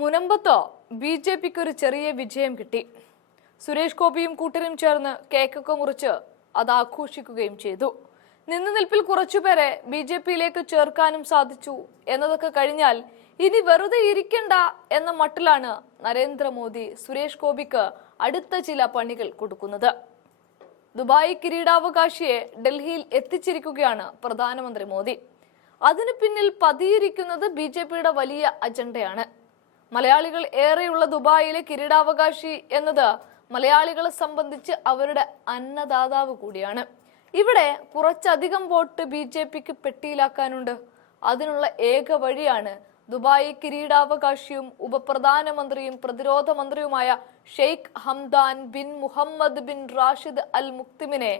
മുനമ്പത്തോ ബി.ജെ.പിക്ക് ഒരു ചെറിയ വിജയം കിട്ടി. സുരേഷ് ഗോപിയും കൂട്ടരും ചേർന്ന് കേക്കൊക്കെ മുറിച്ച് അത് ആഘോഷിക്കുകയും ചെയ്തു. നിൽപ്പിൽ കുറച്ചുപേരെ ബി.ജെ.പിയിലേക്ക് ചേർക്കാനും സാധിച്ചു എന്നതൊക്കെ കഴിഞ്ഞാൽ ഇനി വെറുതെ ഇരിക്കണ്ട എന്ന മട്ടിലാണ് നരേന്ദ്രമോദി സുരേഷ് ഗോപിക്ക് അടുത്ത ചില പണികൾ കൊടുക്കുന്നത്. ദുബായ് കിരീടാവകാശിയെ ഡൽഹിയിൽ എത്തിച്ചിരിക്കുകയാണ് പ്രധാനമന്ത്രി മോദി. അതിനു പിന്നിൽ പതിയിരിക്കുന്നത് ബി.ജെ.പിയുടെ വലിയ അജണ്ടയാണ്. മലയാളികൾ ഏറെയുള്ള ദുബായിലെ കിരീടാവകാശി എന്നത് മലയാളികളെ സംബന്ധിച്ച് അവരുടെ അന്നദാതാവ് കൂടിയാണ്. ഇവിടെ കുറച്ചധികം വോട്ട് ബി.ജെ.പിക്ക് പെട്ടിയിലാക്കാനുണ്ട്. അതിനുള്ള ഏക വഴിയാണ് ദുബായ് കിരീടാവകാശിയും ഉപപ്രധാനമന്ത്രിയും പ്രതിരോധ മന്ത്രിയുമായ Sheikh Hamdan bin Mohammed bin Rashid Al മുക്തിമിനെ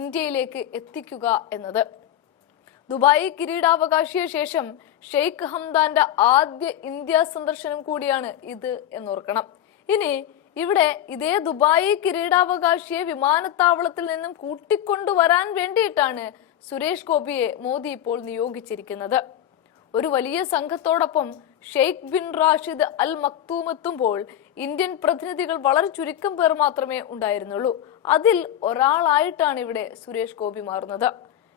ഇന്ത്യയിലേക്ക് എത്തിക്കുക എന്നത്. ദുബായ് കിരീടാവകാശിയ ശേഷം ഷെയ്ഖ് ഹംദാന്റെ ആദ്യ ഇന്ത്യ സന്ദർശനം കൂടിയാണ് ഇത് എന്നോർക്കണം. ഇനി ഇവിടെ ഇതേ ദുബായ് കിരീടാവകാശിയെ വിമാനത്താവളത്തിൽ നിന്നും കൂട്ടിക്കൊണ്ടുവരാൻ വേണ്ടിയിട്ടാണ് സുരേഷ് ഗോപിയെ മോദി ഇപ്പോൾ നിയോഗിച്ചിരിക്കുന്നത്. ഒരു വലിയ സംഘത്തോടൊപ്പം Sheikh bin Rashid Al Maktoum എത്തുമ്പോൾ ഇന്ത്യൻ പ്രതിനിധികൾ വളരെ ചുരുക്കം പേർ മാത്രമേ ഉണ്ടായിരുന്നുള്ളൂ. അതിൽ ഒരാളായിട്ടാണ് ഇവിടെ സുരേഷ് ഗോപി മാറുന്നത്.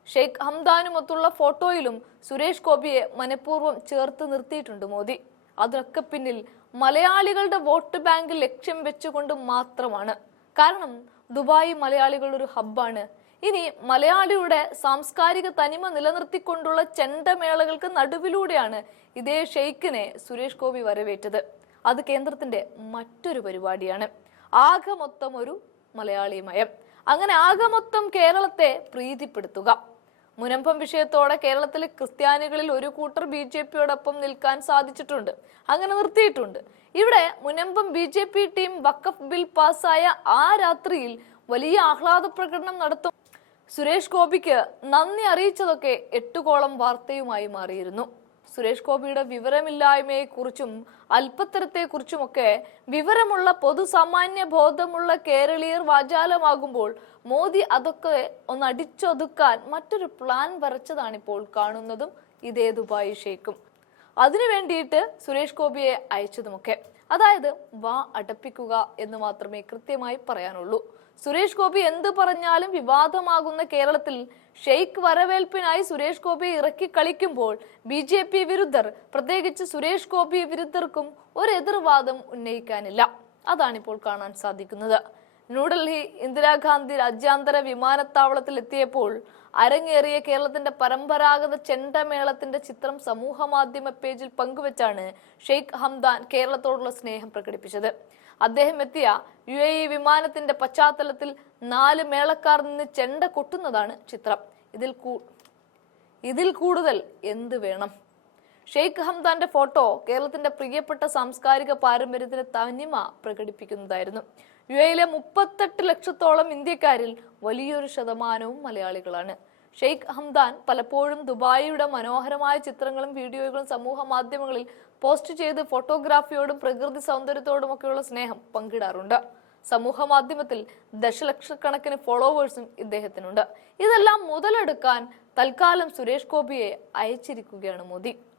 ഷെയ്ഖ് ഹംദാനുമൊത്തുള്ള ഫോട്ടോയിലും സുരേഷ് ഗോപിയെ മനഃപൂർവ്വം ചേർത്ത് നിർത്തിയിട്ടുണ്ട് മോദി. അതിനൊക്കെ പിന്നിൽ മലയാളികളുടെ വോട്ട് ബാങ്ക് ലക്ഷ്യം വെച്ചുകൊണ്ട് മാത്രമാണ്. കാരണം ദുബായ് മലയാളികളുടെ ഒരു ഹബ്ബാണ്. ഇനി മലയാളിയുടെ സാംസ്കാരിക തനിമ നിലനിർത്തിക്കൊണ്ടുള്ള ചെണ്ടമേളകൾക്ക് നടുവിലൂടെയാണ് ഇതേ ഷെയ്ഖിനെ സുരേഷ് ഗോപി വരവേറ്റത്. അത് കേന്ദ്രത്തിന്റെ മറ്റൊരു പരിപാടിയാണ്. ആകെ മൊത്തം ഒരു മലയാളിമയം. അങ്ങനെ ആകെ മൊത്തം കേരളത്തെ പ്രീതിപ്പെടുത്തുക. മുനമ്പം വിഷയത്തോടെ കേരളത്തിലെ ക്രിസ്ത്യാനികളിൽ ഒരു കൂട്ടർ ബി.ജെ.പിയോടൊപ്പം നിൽക്കാൻ സാധിച്ചിട്ടുണ്ട്. അങ്ങനെ നിർത്തിയിട്ടുണ്ട്. ഇവിടെ മുനമ്പം ബി.ജെ.പി ടീം വഖഫ് ബിൽ പാസ്സായ ആ രാത്രിയിൽ വലിയ ആഹ്ലാദ പ്രകടനം നടത്തും. സുരേഷ് ഗോപിക്ക് നന്ദി അറിയിച്ചതൊക്കെ എട്ടുകോളം വാർത്തയുമായി മാറിയിരുന്നു. സുരേഷ് ഗോപിയുടെ വിവരമില്ലായ്മയെക്കുറിച്ചും അല്പത്തരത്തെക്കുറിച്ചുമൊക്കെ വിവരമുള്ള പൊതുസാമാന്യ ബോധമുള്ള കേരളീയർ വാചാലമാകുമ്പോൾ മോദി അതൊക്കെ ഒന്ന് അടിച്ചൊതുക്കാൻ മറ്റൊരു പ്ലാൻ വരച്ചതാണിപ്പോൾ കാണുന്നതും ഇതേ ദുബായ് ഷെയ്ഖും. അതിനു വേണ്ടിയിട്ട് സുരേഷ് ഗോപിയെ അയച്ചതുമൊക്കെ. അതായത് വാ അടപ്പിക്കുക എന്ന് മാത്രമേ കൃത്യമായി പറയാനുള്ളൂ. സുരേഷ് ഗോപി എന്ത് പറഞ്ഞാലും വിവാദമാകുന്ന കേരളത്തിൽ ഷെയ്ഖ് വരവേൽപ്പിനായി സുരേഷ് ഗോപിയെ ഇറക്കി കളിക്കുമ്പോൾ ബി.ജെ.പി വിരുദ്ധർ, പ്രത്യേകിച്ച് സുരേഷ് ഗോപി വിരുദ്ധർക്കും ഒരു എതിർവാദം ഉന്നയിക്കാനില്ല. അതാണിപ്പോൾ കാണാൻ സാധിക്കുന്നത്. ന്യൂഡൽഹി ഇന്ദിരാഗാന്ധി രാജ്യാന്തര വിമാനത്താവളത്തിൽ എത്തിയപ്പോൾ അരങ്ങേറിയ കേരളത്തിന്റെ പരമ്പരാഗത ചെണ്ടമേളത്തിന്റെ ചിത്രം സമൂഹ മാധ്യമ പേജിൽ പങ്കുവച്ചാണ് ഷെയ്ഖ് ഹംദാൻ കേരളത്തോടുള്ള സ്നേഹം പ്രകടിപ്പിച്ചത്. അദ്ദേഹം എത്തിയ UAE വിമാനത്തിന്റെ പശ്ചാത്തലത്തിൽ 4 മേളക്കാർ നിന്ന് ചെണ്ട കൊട്ടുന്നതാണ് ചിത്രം. ഇതിൽ കൂടുതൽ എന്ത് വേണം? ഷെയ്ഖ് ഹംദാന്റെ ഫോട്ടോ കേരളത്തിന്റെ പ്രിയപ്പെട്ട സാംസ്കാരിക പാരമ്പര്യത്തിന്റെ തനിമ പ്രകടിപ്പിക്കുന്നതായിരുന്നു. UAEയിലെ 38 ലക്ഷത്തോളം ഇന്ത്യക്കാരിൽ വലിയൊരു ശതമാനവും മലയാളികളാണ്. ഷെയ്ഖ് ഹംദാൻ പലപ്പോഴും ദുബായിയുടെ മനോഹരമായ ചിത്രങ്ങളും വീഡിയോകളും സമൂഹ മാധ്യമങ്ങളിൽ പോസ്റ്റ് ചെയ്ത് ഫോട്ടോഗ്രാഫിയോടും പ്രകൃതി സൗന്ദര്യത്തോടും ഒക്കെയുള്ള സ്നേഹം പങ്കിടാറുണ്ട്. സമൂഹ മാധ്യമത്തിൽ ദശലക്ഷക്കണക്കിന് ഫോളോവേഴ്സും ഇദ്ദേഹത്തിനുണ്ട്. ഇതെല്ലാം മുതലെടുക്കാൻ തൽക്കാലം സുരേഷ് ഗോപിയെ അയച്ചിരിക്കുകയാണ് മോദി.